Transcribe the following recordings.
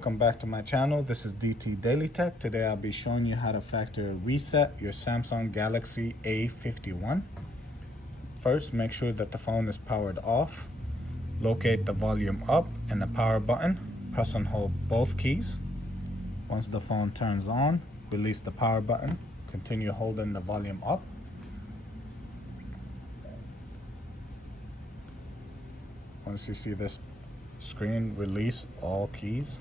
welcome back to my channel. This is DailyTech. Today I'll be showing you how to factory reset your Samsung Galaxy A51. First, make sure that the phone is powered off. Locate the volume up and the power button. Press and hold both keys. Once the phone turns on, release the power button. Continue holding the volume up. Once you see this screen, release all keys.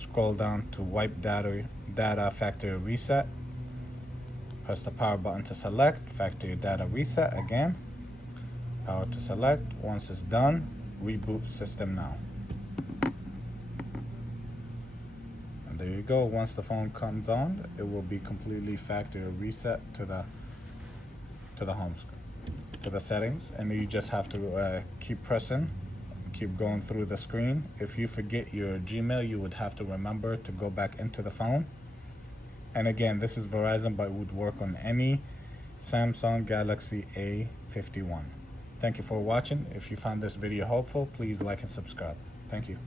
Scroll down to wipe data factory reset. Press the power button to select factory data reset again. Power to select. Once it's done, reboot system now. And there you go. Once the phone comes on, it will be completely factory reset to the home screen, to the settings, and you just have to keep pressing. Keep going through the screen. If you forget your Gmail, you would have to remember to go back into the phone. And again, this is Verizon, but it would work on any Samsung Galaxy A51. Thank you for watching. If you found this video helpful, please like and subscribe. Thank you.